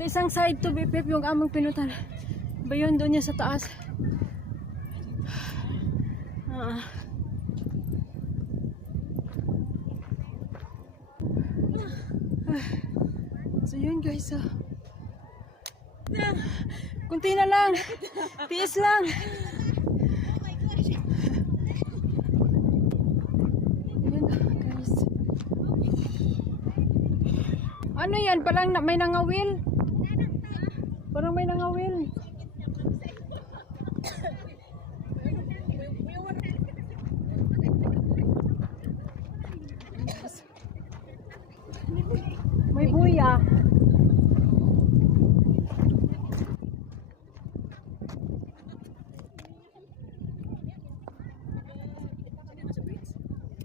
sa isang side to Bipip yung among pinutan. Ba yun doon niya sa taas. Ah. Ah. So yun guys ah. Kunti na lang. Tiis lang. Ano yan? Parang may nangawil. Parang may nangawil. May buya.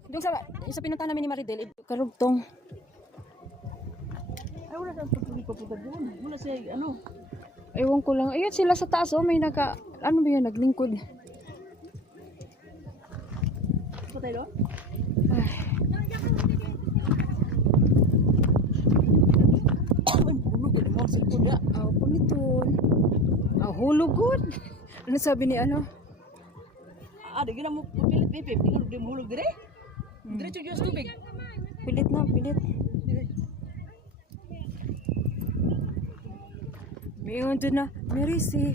Doon sa, sa pinunta namin ni Maridel, karugtong. Ay, wala pagtuloy papunta doon. Wala siya, ano. Ewan ko lang. Ayun sila sa taas, oh. May naka, ano ba yun, naglingkod. Doon? Ay. Oh, punitun. Oh, hulugod. Ano sabi ni ano? Ah, di gina mo pilit pipip. Di gina mo hulog dire. Diretso dyan sa tubig. Pilit na, pilit. Yun doon na. Merisi.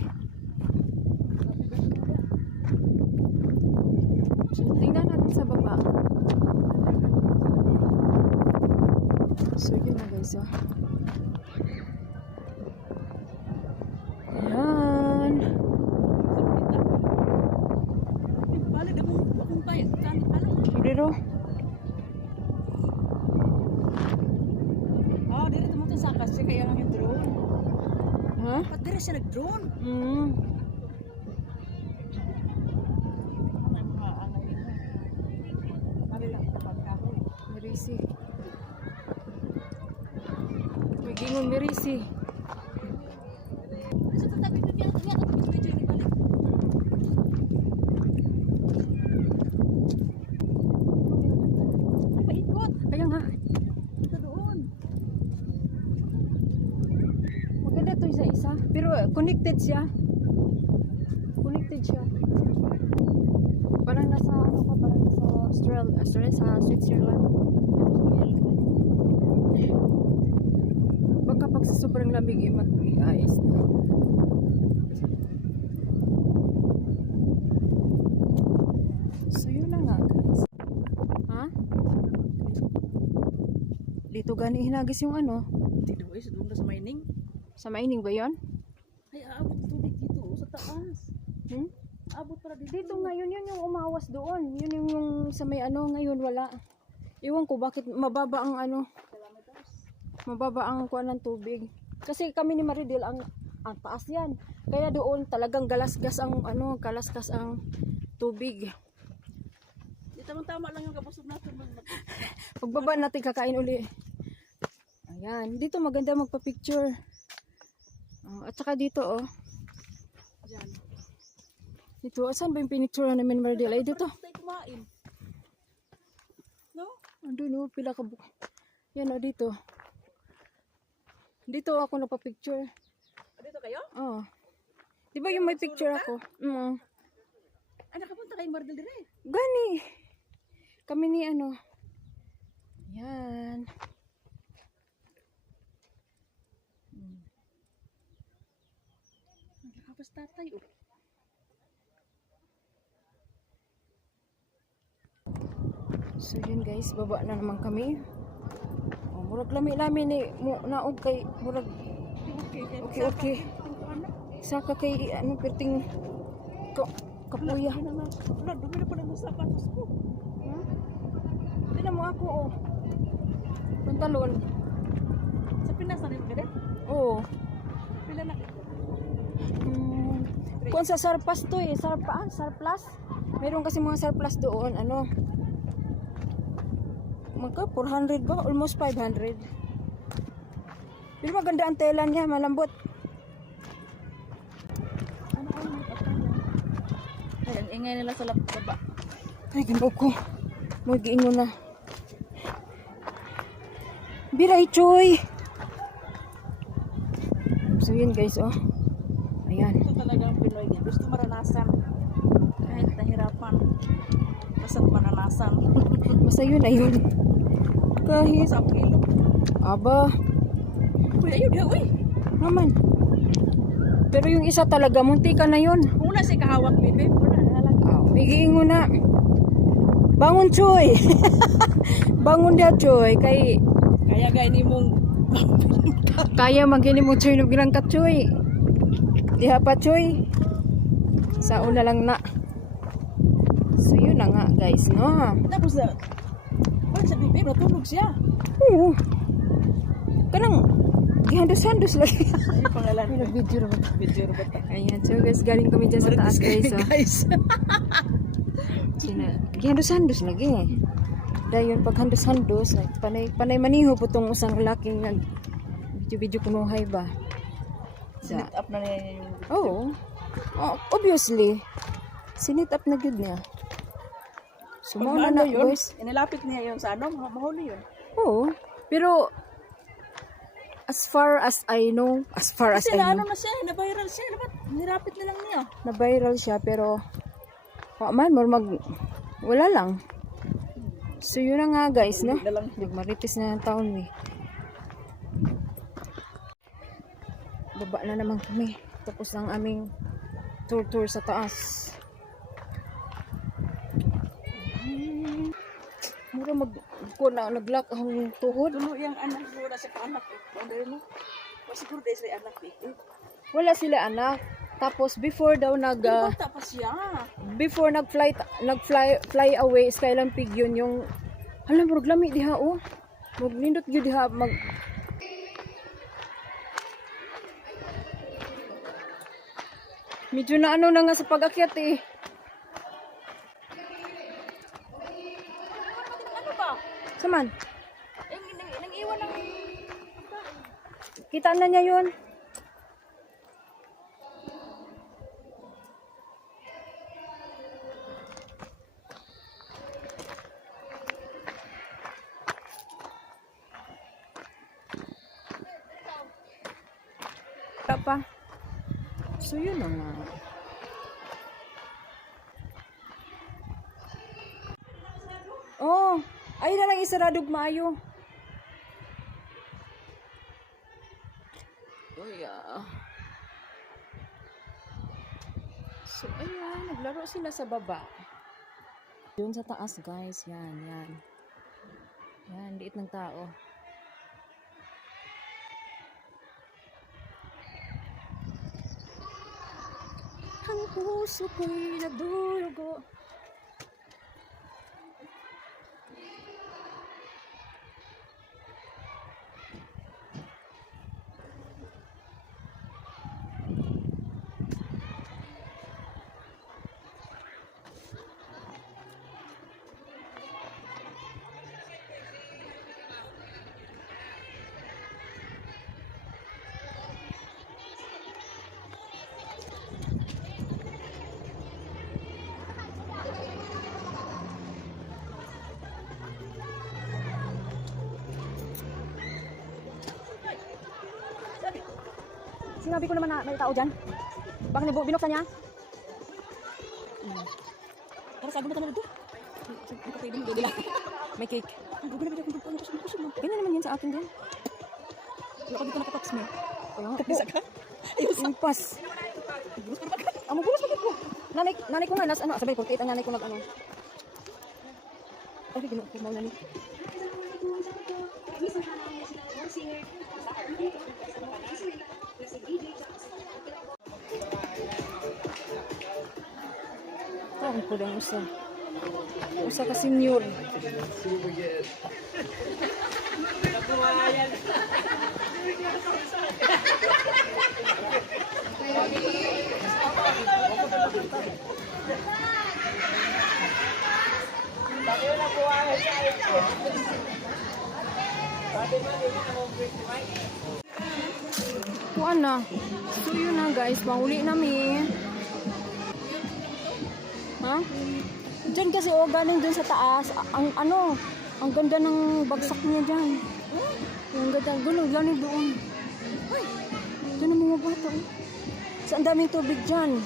So, tingnan natin sa baba. So, yun na guys, oh. Ayan. Pero, Ah, dire mo to sa kasi kaya lang yung drone. Ha? Ba't dire siya nag-drone? Mm. Merisi. May gingon Merisi. Sa tatabi ko niya. Niya ka video ni balik. Ay, paikot. Kaya nga, Ito doon. maganda to isa isa. Pero uh, connected siya. Connected siya. Parang nasa ano ka, parang nasa Australia, Australia sa Switzerland. Baka pag sa sobrang lamig, eh, mag-iayos na. So yun na nga guys. Ha? Dito gani hinagis yung ano. Dito sa doon sa mining. Sa mining ba yon? Ay, aabot tubig dito, oh, sa taas. Hmm? Abot para dito. Dito ngayon, yun yung umawas doon. Yun yung, yung sa may ano, ngayon wala. Iwan ko bakit mababa ang ano, mababa ang kuha ng tubig. Kasi kami ni Maridel, ang, ang taas yan. Kaya doon talagang galasgas ang ano, galasgas ang tubig. Di tamang-tama lang yung kapusog natin. Pagbaba natin kakain uli. Ayan, dito maganda magpa-picture. Oh, at saka dito oh. Diyan. Dito, asan ba yung pinicture namin Maridel? Ay dito. Tayo kumain. No? Andun oh, pila ka bu- Yan oh, dito. Dito ako napapicture. Ah, Dito kayo? Oh. Di ba yung may picture ako? Mm. Ay, nakapunta kayo Mardel dire. Gani. Kami ni ano. Yan. Nakapas tatay. Oh. So yun guys, baba na naman kami. Oh, murag lami-lami ni mo naog kay murag Okay, okay. Saka kay ano perting ko kapuya. Wala, dumi na pa ng sapatos ko. Hmm? Tingnan mo ako, oh. Pantalon. Sa Pinas na rin ka Oo. Pila na. Mm, kung sa surplus to eh, sarpa, ah, surplus. Meron kasi mga surplus doon, ano. Magka 400 ba? Almost 500. Pero maganda ang tela niya, malambot. May pagkaya? Ay, ang ingay nila sa lab- baba. Ay, ginoo ko. Magiin mo na. Biray, Choy! So yun guys, oh. Ayan. Ito talaga ang Pinoy niya. Gusto maranasan. Kahit nahirapan. Basta't maranasan. Basta yun, ayun. Kahit, Sa ilog. aba, Uy, ayun diha, uy. naman. Pero yung isa talaga, munti ka na yun. Una si kahawak, baby. Wala, nalang. Oh, bigiin mo na. Bangon, Choy! Bangon dia, Choy. Kay, Kaya gaya ni mong kaya magini mo, Choy, nung ka, Choy. Diha pa, Choy. Sa una lang na. So, yun na nga, guys, no? Tapos na, wala sa baby, natulog siya. Oo. Kanang, gihandos-handos lagi. Ay, pangalan. Video naman. Video ba ito? Ayan, so guys, galing kami dyan sa taas, guys. Oh. guys. Gihandos-handos lagi. Dahil yun, pag handos-handos, panay, panay maniho po tong usang laking nag video-video kunuhay ba? Sinit up na niya yung Oo. Oh, obviously. Sinit up na good niya. Mauna ano na, yun, boys. inilapit niya yun sa ano, ma- mahuli yun. Oo. Pero, as far as I know, as far as Kasi I na ano know, na siya, na-viral siya, dapat nilapit na lang niya. na viral siya, pero, wa man, more mag, wala lang. So, yun na nga, guys, no? Na lang. Nagmaritis na ng taon, eh. Baba na naman kami. Tapos ang aming tour-tour sa taas. Mura mag ko na naglock ang tuhod. Tulo yung anak, siya pa anak. eh. Ano yun mo? O siguro dahil sila anak eh. Wala sila anak. Tapos before daw nag uh, bata pa siya. before nag-fly nag-fly fly away Skyline Pig yun yung hala murag lami diha oh. Murag nindot gyud diha mag Medyo na ano na nga sa pag-akyat eh. Ano ba? Saman, Eh, nang, nang iwan ng... kita na niya yun. Wala pa. So yun na nga. Oh, ay na lang isaradog maayo. Uy, ah. So, ayan, naglaro sila sa baba. Doon sa taas, guys. Yan, yan. Yan, liit ng tao. Ang puso ko'y nagdurugo. Sinabi ko naman na may tao dyan. Baka nibu- binuksan niya. Para sabi mo tayo dito. Hindi ka pwede mo, lang. May cake. Ang na kung ano kasi gusto mo. Ganyan naman yan sa akin din. Wala ka dito nakataps mo. Kaya nga po. Isa ka? Impas. Amo bulas pagod ko. Nanay, nanay ko nga nas ano, sabay ko ang nanay ko nag ano. Ay, gino ko mau nani. Saan ko lang usa? Usa ka senior. Kuan na. So yun na guys, mahuli namin. Ha? Diyan kasi o galing dun sa taas. Ang ano, ang ganda ng bagsak niya dyan. Ang ganda. Gulong, galing doon. Ay, dyan ang mga bata. oh. Sa ang daming tubig dyan.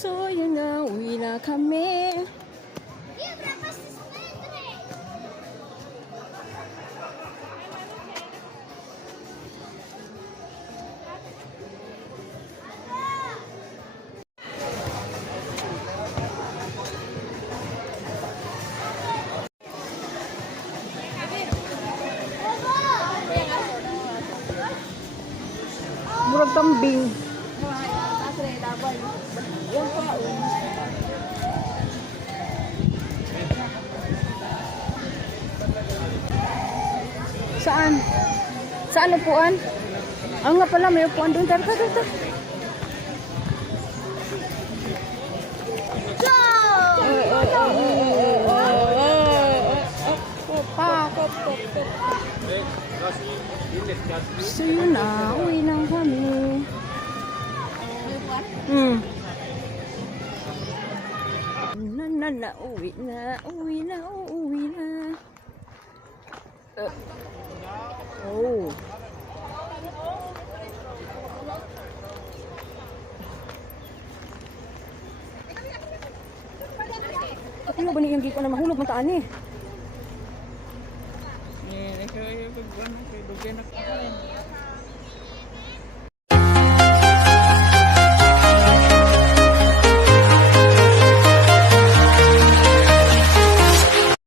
So yun na, uwi na kami. Murag kambing. Saan? Saan upuan? Ah nga pala, may upuan doon. Tara, tara, tara. So yun na, uwi na kami. Hmm. Na na na, uwi na, uwi na, uwi na. Uh, oh. Kapilo ba niyang giko na mahulog mataan eh? Eh, ikaw yung pagbuwan, kay Dugyan ako.